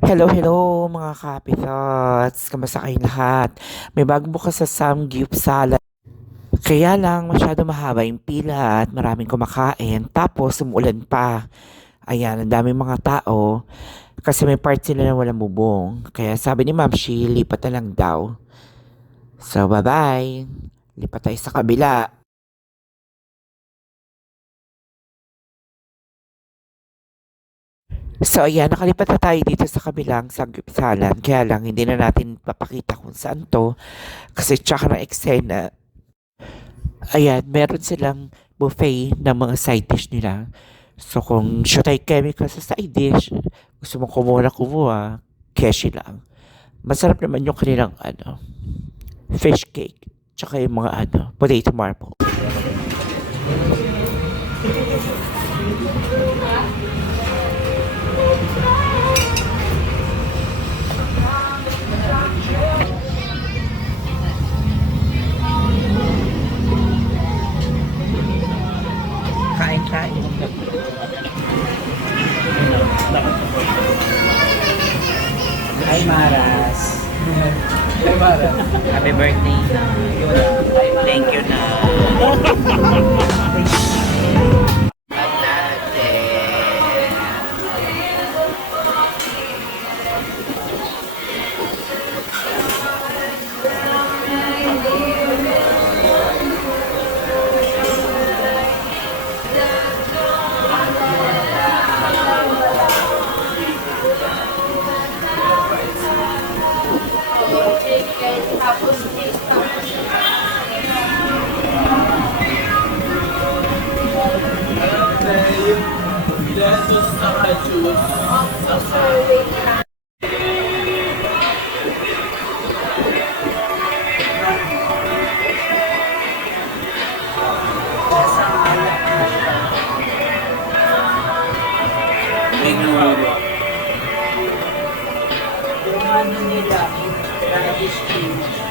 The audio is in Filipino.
Hello, hello mga kapitots! Kamusta kayong lahat? May bagong bukas sa Samgyupsal. Kaya lang masyado mahaba yung pila at maraming kumakain. Tapos umuulan pa. Ayan, ang daming mga tao. Kasi may part sila na walang bubong. Kaya sabi ni Ma'am Shi, lipat na lang daw. So, bye-bye. Lipat tayo sa kabila. So, ayan, nakalipat na tayo dito sa kabilang Samgyupsalan. Kaya lang, hindi na natin papakita kung saan to. Kasi tsaka ng eksena. Ayan, meron silang buffet ng mga side dish nila. So, kung shotay chemical sa side dish, gusto mo kumuha, keshi lang. Masarap naman yung kanilang fish cake. Tsaka yung mga potato marble. Kain-kain. Hi, Maras. Hi, Maras. Happy birthday na. Thank you na. Yung ano nila, radish cake.